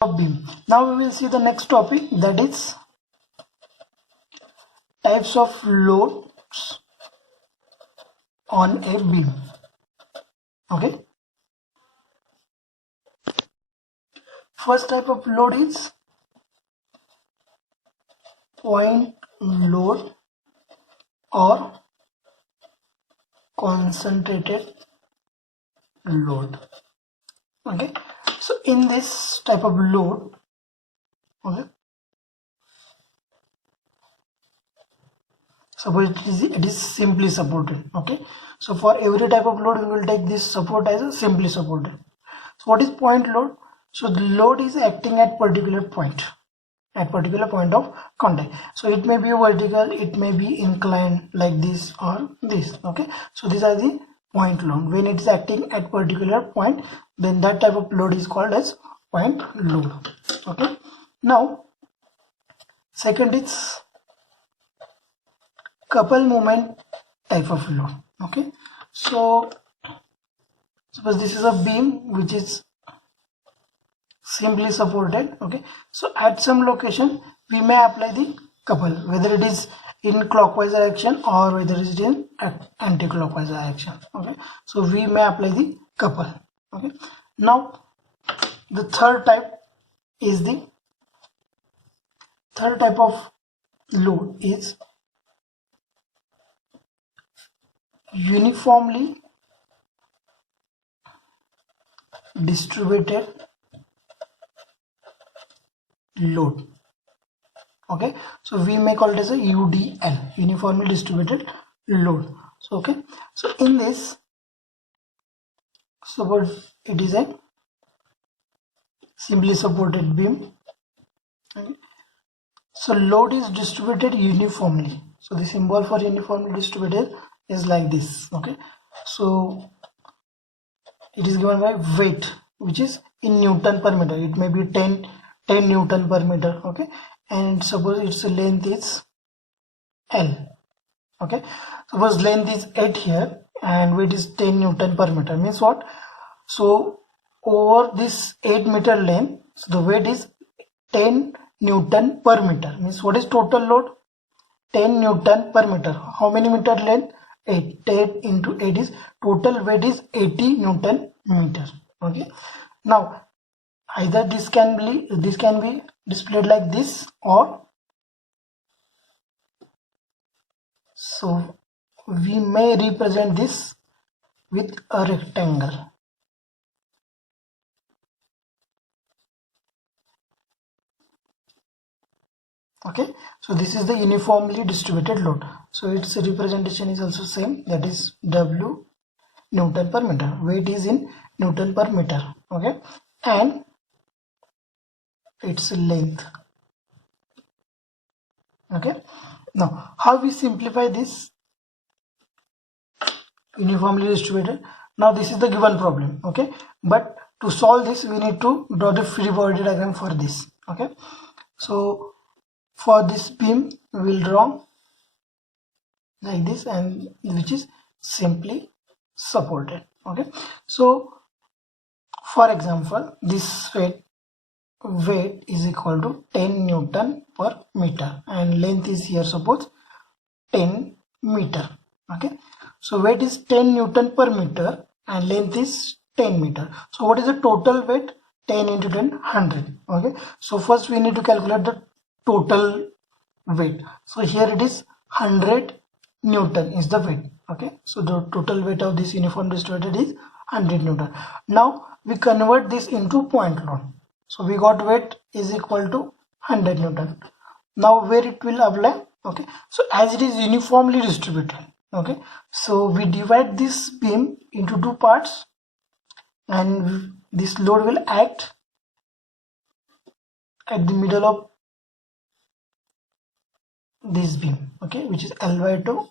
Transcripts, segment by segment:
of beam. Now we will see the next topic, that is types of loads on a beam. Okay. First type of load is point load or concentrated load. Okay. So in this type of load, okay, suppose it is simply supported. Okay. So for every type of load we will take this support as a simply supported. So what is point load? So the load is acting at particular point of contact. So it may be vertical, it may be inclined like this or this. Okay. So these are the point load. When it is acting at particular point, then that type of load is called as point load. Okay. Now second is couple moment type of load. Okay. So suppose this is a beam which is simply supported. Okay. So at some location we may apply the couple, whether it is in clockwise direction or whether it is in anti-clockwise direction. Okay. So we may apply the couple. Okay. Now the third type of load is uniformly distributed load. Okay. So we may call it as a UDL, uniformly distributed load. So okay. So in this, suppose it is a simply supported beam. Okay. So load is distributed uniformly. So the symbol for uniformly distributed is like this. Okay. So it is given by weight, which is in Newton per meter. It may be 10 Newton per meter. Okay. And suppose its length is L. Okay. Suppose length is 8 here and weight is 10 Newton per meter. Means what? So over this 8 meter length, so the weight is 10 Newton per meter. Means what is total load? 10 Newton per meter. How many meter length? 8. 10 into 8 is total weight is 80 Newton meter. Okay. Now either this can be displayed like this, or so we may represent this with a rectangle. Okay. So this is the uniformly distributed load. So its representation is also same, that is W Newton per meter. Weight is in Newton per meter. Okay. And its length. Okay. Now how we simplify this uniformly distributed? Now this is the given problem. Okay. But to solve this we need to draw the free body diagram for this. Okay. So for this beam we will draw like this, and which is simply supported. Okay. So for example, this weight is equal to 10 Newton per meter and length is here suppose 10 meter. Okay. So weight is 10 Newton per meter and length is 10 meter. So what is the total weight? 10 into 10, 100. Okay. So first we need to calculate the total weight. So here it is 100 Newton is the weight. Okay. So the total weight of this uniform distributed is 100 Newton. Now we convert this into point load. So we got weight is equal to 100 Newton. Now where it will apply? Okay. So as it is uniformly distributed. Okay. So we divide this beam into two parts and this load will act at the middle of this beam. Okay. Which is L by 2.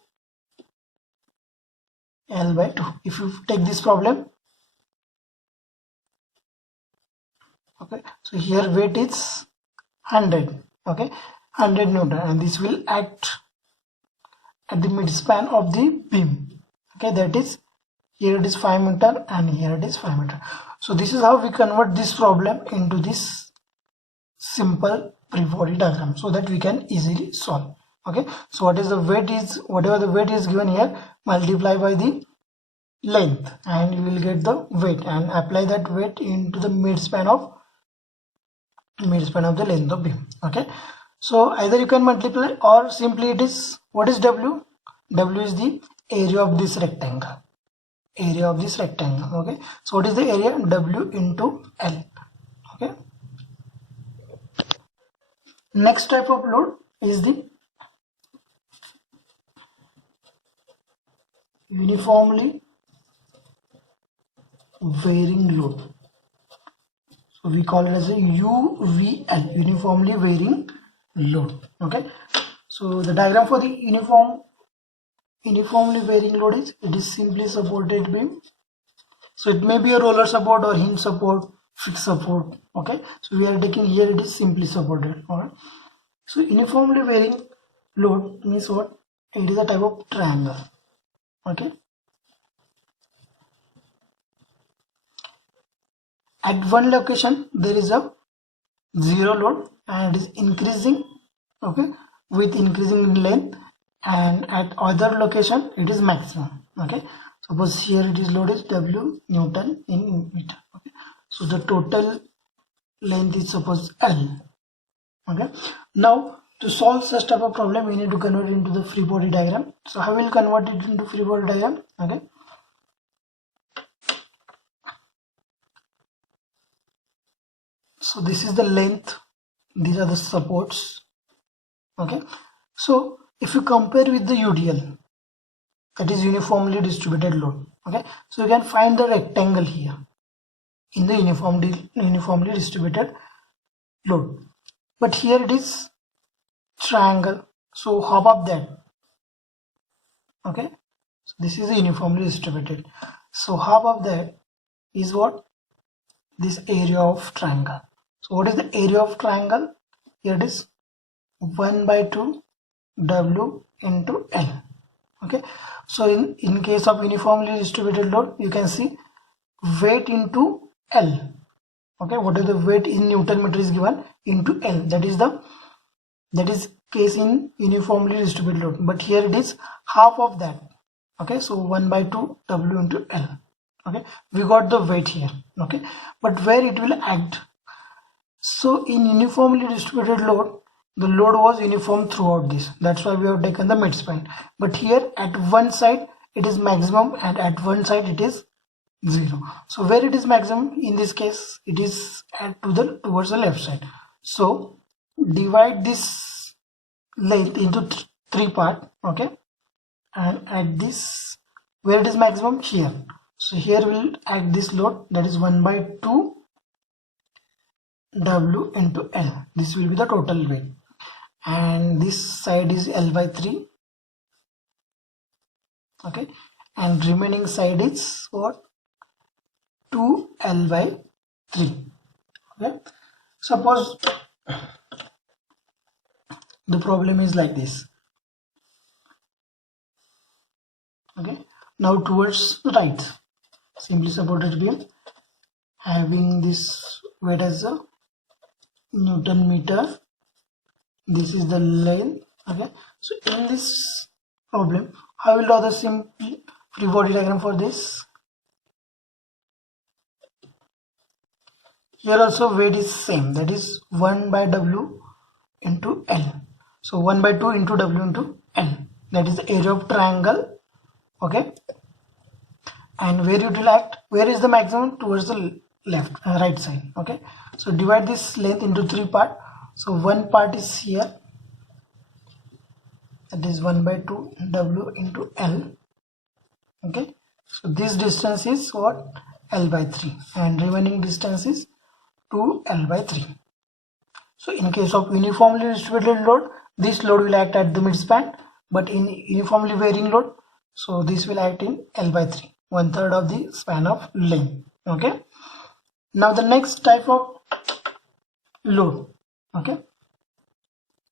If you take this problem, okay, so here weight is 100. Okay. 100 Newton, and this will act at the midspan of the beam. Okay. That is, here it is 5 meter and here it is 5 meter. So this is how we convert this problem into this simple free body diagram so that we can easily solve. Okay, so what is the weight is, whatever the weight is given here, multiply by the length and you will get the weight, and apply that weight into the midspan of the length of beam. Okay, so either you can multiply or simply it is, what is W? W is the area of this rectangle. Okay, so what is the area? W into L. Okay, next type of load is the uniformly varying load. So we call it as a UVL, uniformly varying load. Okay, so the diagram for the uniformly varying load is, it is simply supported beam. So it may be a roller support or hinge support, fixed support. Okay, so we are taking here, it is simply supported. Alright, so uniformly varying load means what? It is a type of triangle. Okay, at one location there is a zero load and it is increasing, okay, with increasing length, and at other location it is maximum. Okay, suppose here it is load is W Newton in meter. Okay, so the total length is suppose L. Okay, now to solve such type of problem we need to convert it into the free body diagram. So how will convert it into free body diagram? Okay, so this is the length, these are the supports. Okay, so if you compare with the UDL, that is uniformly distributed load. Okay, so you can find the rectangle here in the uniformly distributed load, but here it is triangle, so half of that. Okay, so this is uniformly distributed, so half of that is what? This area of triangle. So what is the area of triangle? Here it is 1/2 W into L. Okay, so in case of uniformly distributed load, you can see weight into L. Okay, what is the weight in Newton meter is given into L, that is case in uniformly distributed load, but here it is half of that. Okay, so 1/2 W into L. Okay, we got the weight here. Okay, but where it will act? So in uniformly distributed load, the load was uniform throughout this, that's why we have taken the midpoint. But here at one side it is maximum and at one side it is zero. So where it is maximum? In this case it is towards the left side. So divide this length into three part. Okay, and at this, where it is maximum? Here. So here will act this load, that is 1/2 W into L. This will be the total weight, and this side is L/3. Okay, and remaining side is what? 2L/3. Okay, suppose the problem is like this. Okay, now towards the right, simply supported beam having this weight as a Newton meter, this is the length. Okay, so in this problem, how will draw the simple free body diagram for this? Here also weight is same, that is 1/W into L. So 1/2 into W into L, that is the area of triangle. Okay, and where it will act? Where is the maximum? Towards the right side. Okay, so divide this length into three part. So one part is here, that is 1/2 W into L. Okay, so this distance is what? L/3, and remaining distance is 2L/3. So in case of uniformly distributed load, this load will act at the midspan, but in uniformly varying load, so this will act in L/3, 1/3 of the span of length. Okay, now the next type of load, okay,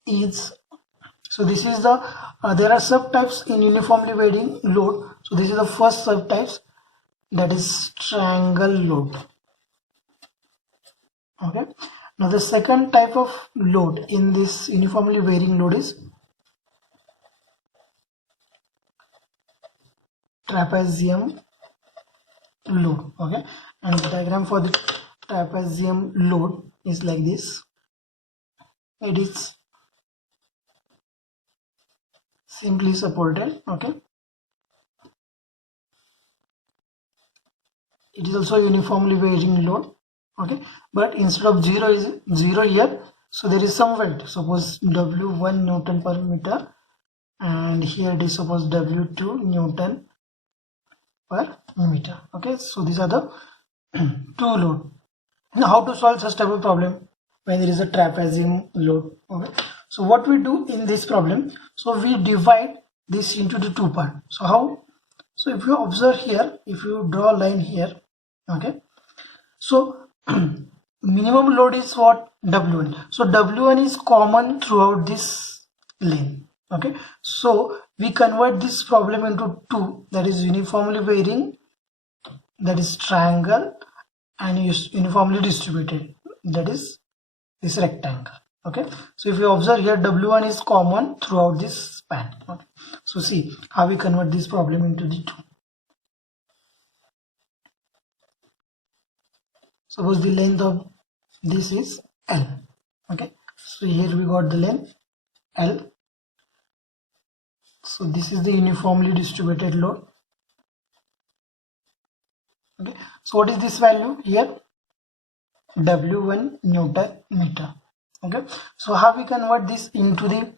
is, so this is the there are subtypes in uniformly varying load. So this is the first subtypes, that is triangle load. Okay, Now the second type of load in this uniformly varying load is trapezium load. Okay, and the diagram for the trapezium load is like this. It is simply supported. Okay, it is also uniformly varying load. Okay, but instead of 0 is 0 here, so there is some weight. Suppose W1 Newton per meter, and here it is suppose W2 Newton per meter. Okay, so these are the two load. Now how to solve such type of problem when there is a trapezium load? Okay, so what we do in this problem, so we divide this into the two parts. So how? So if you observe here, if you draw a line here, okay, so minimum load is what? W1. So W1 is common throughout this lane. Okay, so we convert this problem into two, that is uniformly varying, that is triangle, and uniformly distributed, that is this rectangle. Okay, so if you observe here, W1 is common throughout this span. Okay, so see how we convert this problem into the two. Suppose the length of this is L. Okay, so here we got the length L. So this is the uniformly distributed load. Okay, so what is this value here? W1 Newton meter. Okay, so how we convert this into the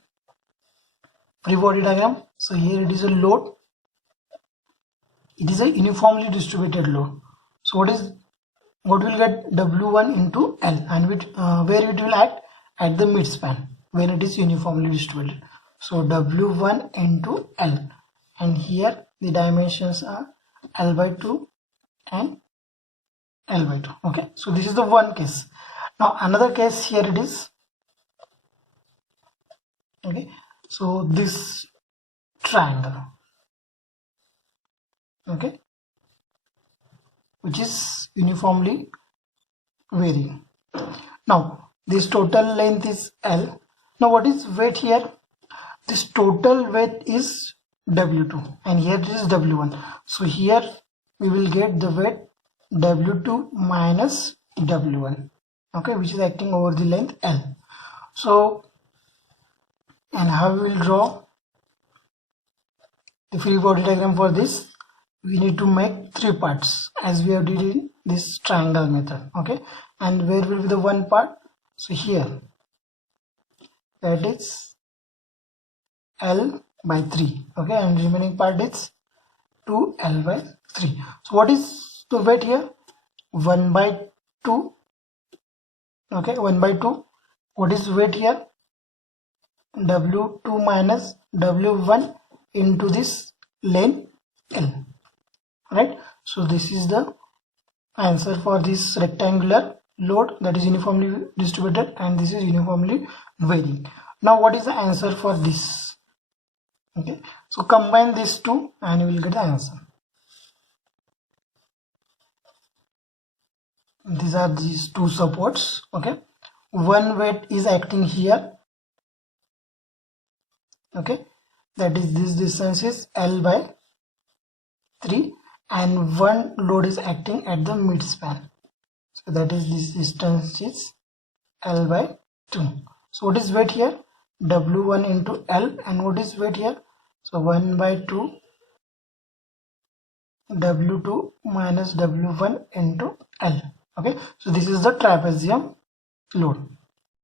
free body diagram? So here it is a load. It is a uniformly distributed load. So what will get? W1 into L, and where it will act? At the midspan when it is uniformly distributed. So W1 into L, and here the dimensions are L by 2 and L by 2. Okay, so this is the one case. Now another case, here it is. Okay, so this triangle, okay, which is uniformly varying. Now this total length is L. Now what is weight here? This total weight is W2, and here it is W1. So here we will get the weight W2 minus W1, okay, which is acting over the length L. So, and how we will draw the free body diagram for this? We need to make three parts as we have did in this triangle method. Okay, and where will be the one part? So here, that is L by 3. Okay, and remaining part is 2L by 3. So what is the weight here? 1 by 2. Okay, 1 by 2. What is weight here? W2 minus W1 into this lane L. Right, so this is the answer for this rectangular load, that is uniformly distributed, and this is uniformly varying. Now what is the answer for this? Okay, so combine these two and you will get the answer. These are these two supports. Okay, one weight is acting here. Okay, that is this distance is L by 3, and one load is acting at the midspan. So that is this distance is L by 2. So what is weight here? W1 into L, and what is weight here? So 1 by 2 W2 minus W1 into L. Okay, so this is the trapezium load.